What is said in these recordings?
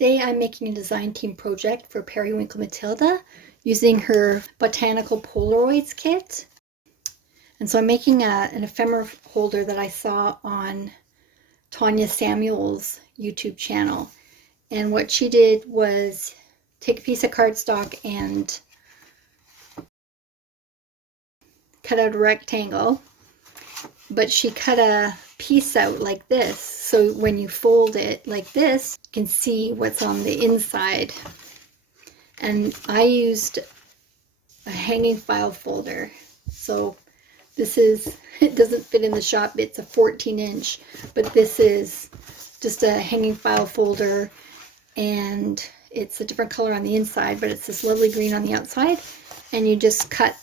Today I'm making a design team project for Periwinkle Matilda using her Botanical Polaroids kit. And so I'm making an ephemera holder that I saw on Tanya Samuel's YouTube channel. And what she did was take a piece of cardstock and cut out a rectangle, but she cut a piece out like this, so when you fold it like this, you can see what's on the inside. And I used a hanging file folder. So this is, it doesn't fit in the shop, it's a 14-inch, but this is just a hanging file folder, and it's a different color on the inside, but it's this lovely green on the outside. And you just cut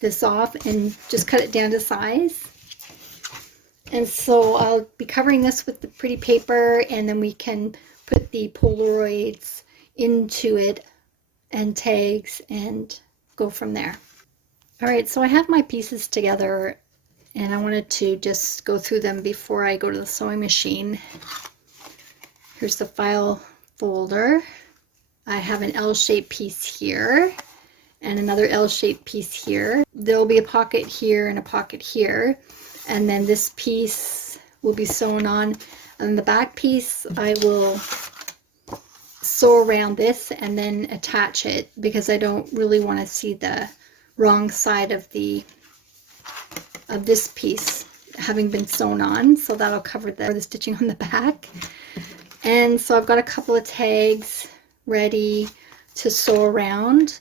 this off and just cut it down to size. And so I'll be covering this with the pretty paper, and then we can put the Polaroids into it and tags and go from there. All right, so I have my pieces together and I wanted to just go through them before I go to the sewing machine. Here's the file folder. I have an L-shaped piece here and another L-shaped piece here. There'll be a pocket here and a pocket here. And then this piece will be sewn on. And the back piece, I will sew around this and then attach it, because I don't really want to see the wrong side of this piece having been sewn on. So that'll cover the stitching on the back. And so I've got a couple of tags ready to sew around,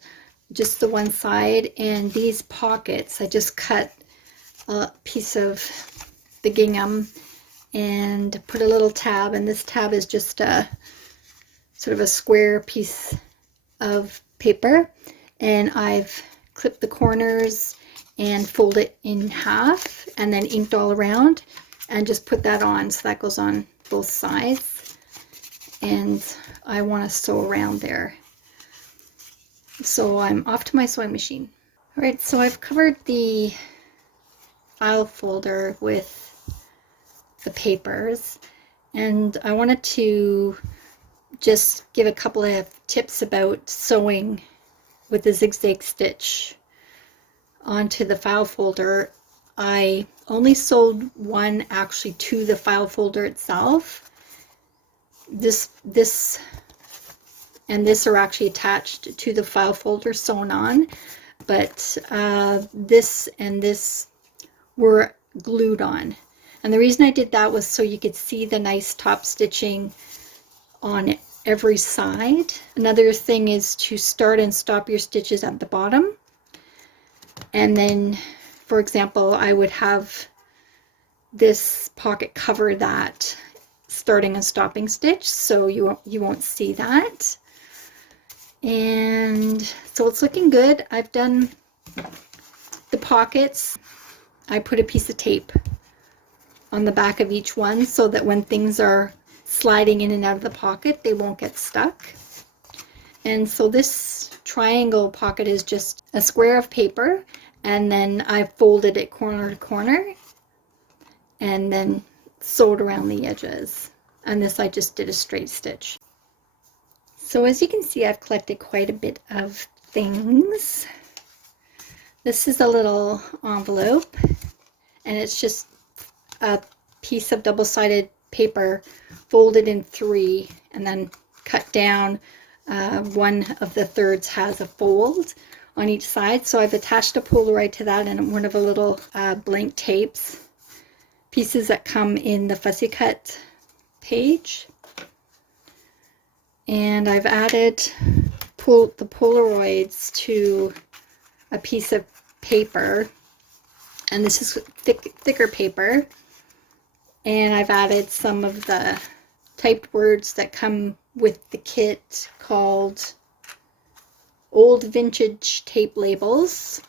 just the one side. And these pockets, I just cut a piece of the gingham and put a little tab, and this tab is just a sort of a square piece of paper, and I've clipped the corners and fold it in half and then inked all around and just put that on, so that goes on both sides. And I want to sew around there. So I'm off to my sewing machine. All right, so I've covered the file folder with the papers, and I wanted to just give a couple of tips about sewing with the Zigzag Stitch onto the file folder. I only sewed one actually to the file folder itself. This and this are actually attached to the file folder sewn on, but this and this were glued on. And the reason I did that was so you could see the nice top stitching on every side. Another thing is to start and stop your stitches at the bottom. And then, for example, I would have this pocket cover that starting and stopping stitch, so you won't see that. And so it's looking good. I've done the pockets. I put a piece of tape on the back of each one so that when things are sliding in and out of the pocket, they won't get stuck. And so this triangle pocket is just a square of paper, and then I folded it corner to corner and then sewed around the edges. And this I just did a straight stitch. So as you can see, I've collected quite a bit of things. This is a little envelope, and it's just a piece of double-sided paper folded in three and then cut down. One of the thirds has a fold on each side, so I've attached a Polaroid to that and one of the little blank tapes, pieces that come in the fussy cut page. And I've added the Polaroids to a piece of paper, and this is thicker paper, and I've added some of the typed words that come with the kit called Old Vintage Tape Labels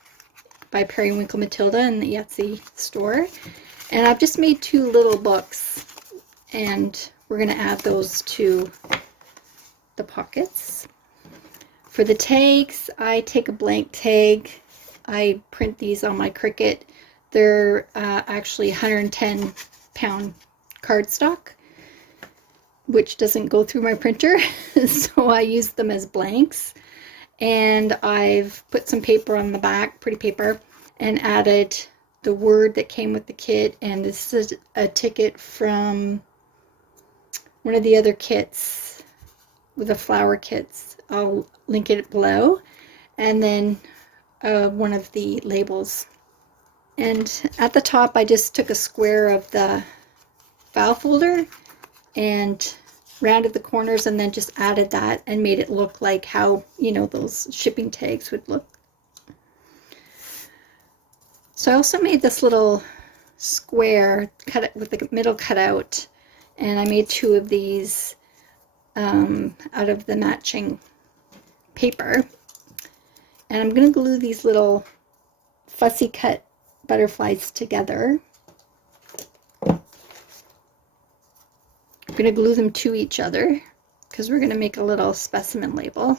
by Periwinkle Matilda in the Etsy store. And I've just made two little books, and we're going to add those to the pockets. For the tags, I take a blank tag. I print these on my Cricut. They're actually 110-pound cardstock. which doesn't go through my printer, so I use them as blanks. And I've put some paper on the back, pretty paper, and added the word that came with the kit. And this is a ticket from one of the other kits with the flower kits. I'll link it below. And then one of the labels. And at the top, I just took a square of the file folder and rounded the corners, and then just added that and made it look like how, you know, those shipping tags would look. So I also made this little square cut it with the middle cut out, and I made 2 of these out of the matching paper. And I'm going to glue these little fussy cut butterflies together. I'm going to glue them to each other because we're going to make a little specimen label.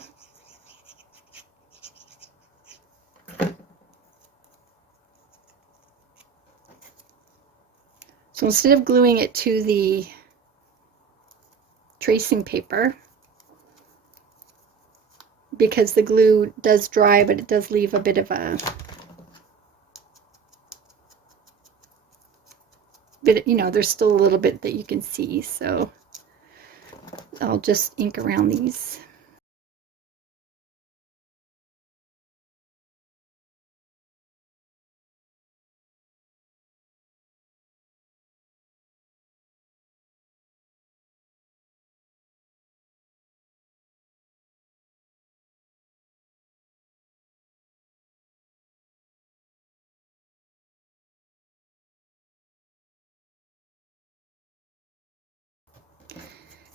So instead of gluing it to the tracing paper, because the glue does dry, but it does leave a bit of a bit, you know, there's still a little bit that you can see, so I'll just ink around these.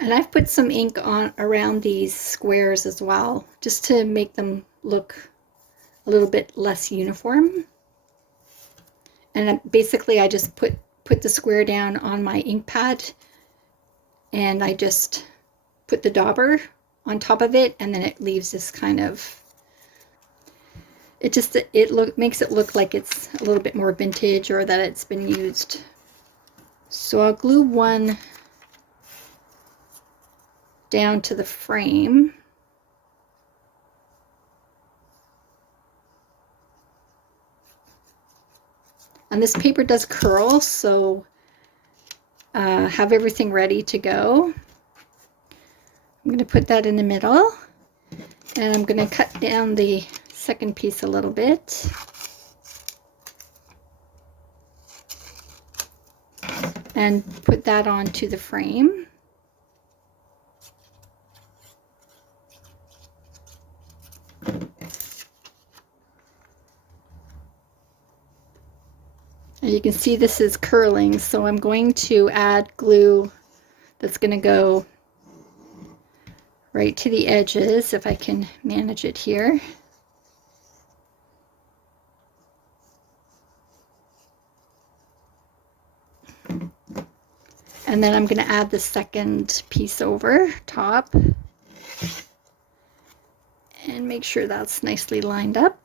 And I've put some ink on around these squares as well, just to make them look a little bit less uniform. And basically I just put the square down on my ink pad, and I just put the dauber on top of it, and then it leaves this kind of, makes it look like it's a little bit more vintage, or that it's been used. So I'll glue one down to the frame. And this paper does curl, so have everything ready to go. I'm going to put that in the middle, and I'm going to cut down the second piece a little bit. And put that onto the frame. And you can see this is curling, so I'm going to add glue that's going to go right to the edges, if I can manage it here. And then I'm going to add the second piece over top and make sure that's nicely lined up.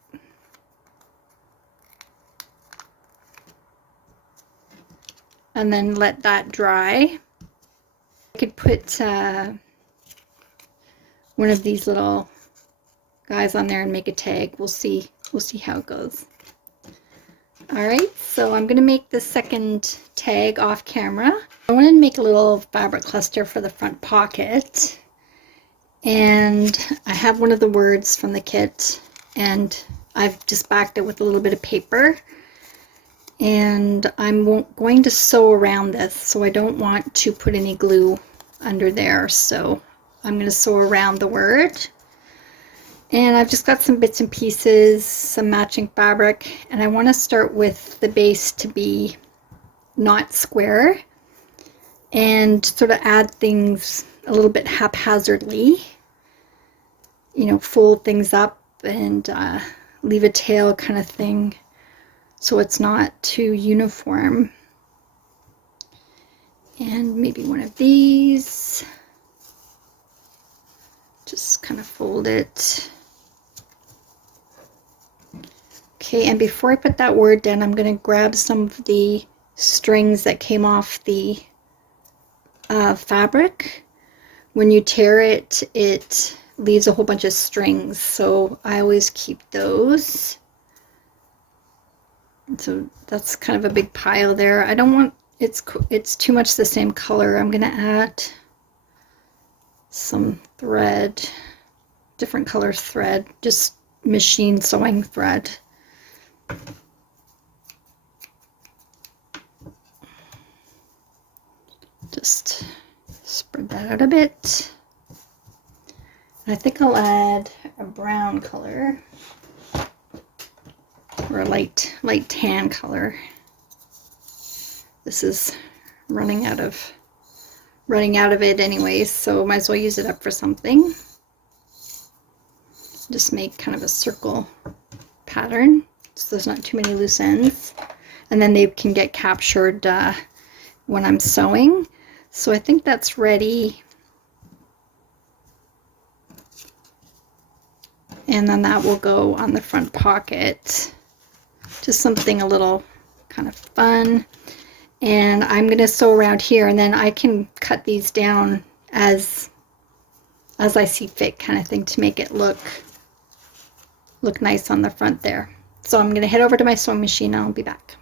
And then let that dry. I could put one of these little guys on there and make a tag. We'll see how it goes. All right, so I'm going to make the second tag off camera. I want to make a little fabric cluster for the front pocket. And I have one of the words from the kit, and I've just backed it with a little bit of paper. And I'm going to sew around this, so I don't want to put any glue under there. So I'm going to sew around the word. And I've just got some bits and pieces, some matching fabric, and I want to start with the base to be not square and sort of add things a little bit haphazardly. You know, fold things up and leave a tail kind of thing, so it's not too uniform. And maybe one of these. Just kind of fold it. Okay, and before I put that word down, I'm going to grab some of the strings that came off the fabric. when you tear it, it leaves a whole bunch of strings, so I always keep those. So that's kind of a big pile there. I don't want, it's too much the same color. I'm gonna add some thread, different color thread, just machine sewing thread. Just spread that out a bit. I think I'll add a brown color or a light tan color. This is running out of it anyways, so might as well use it up for something. Just make kind of a circle pattern so there's not too many loose ends, and then they can get captured when I'm sewing. So I think that's ready. And then that will go on the front pocket. Just something a little kind of fun. And I'm going to sew around here, and then I can cut these down as I see fit, kind of thing, to make it look nice on the front there. So I'm going to head over to my sewing machine and I'll be back.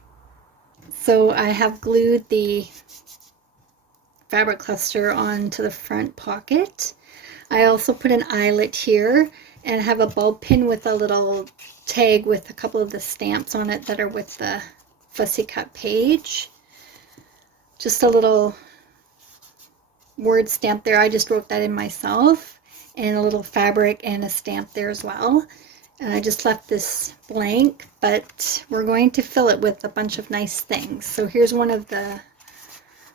So I have glued the fabric cluster onto the front pocket. I also put an eyelet here and have a bulb pin with a little tag with a couple of the stamps on it that are with the fussy cut page. Just a little word stamp there. I just wrote that in myself, and a little fabric and a stamp there as well. And I just left this blank, but we're going to fill it with a bunch of nice things. So here's one of the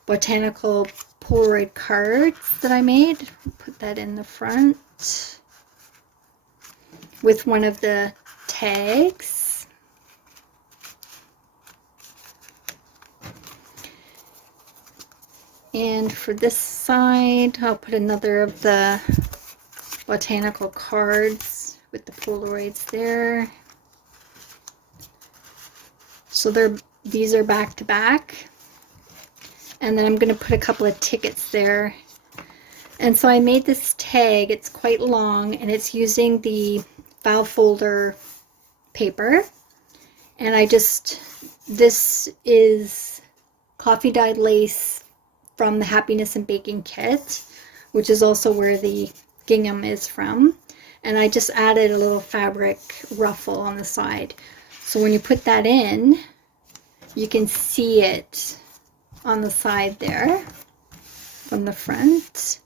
botanical Polaroid cards that I made. Put that in the front with one of the tags. And for this side, I'll put another of the botanical cards with the Polaroids there. So these are back to back. And then I'm going to put a couple of tickets there. And so I made this tag. It's quite long, and it's using the file folder paper. And this is coffee dyed lace from the Happiness and Baking kit, which is also where the gingham is from. And I just added a little fabric ruffle on the side. So when you put that in, you can see it on the side there from the front.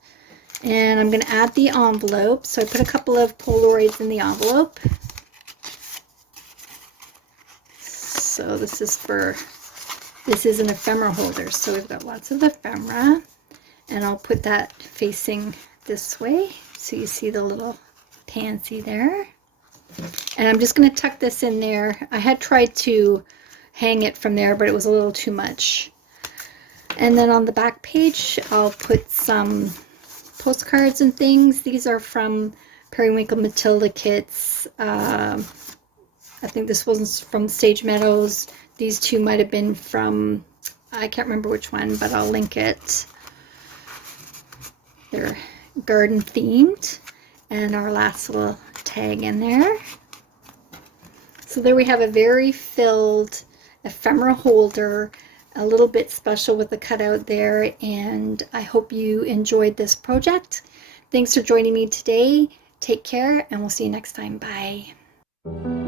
And I'm going to add the envelope. So I put a couple of Polaroids in the envelope. So this is an ephemera holder. So we've got lots of ephemera. And I'll put that facing this way so you see the little pansy there. And I'm just going to tuck this in there. I had tried to hang it from there, but it was a little too much. And then on the back page, I'll put some postcards and things. These are from Periwinkle Matilda kits. I think this one's from Sage Meadows. These two might have been from, I can't remember which one, but I'll link it. They're garden themed. And our last little tag in there. So there we have a very filled ephemera holder, a little bit special with the cutout there, and I hope you enjoyed this project. Thanks for joining me today. Take care, and we'll see you next time. Bye.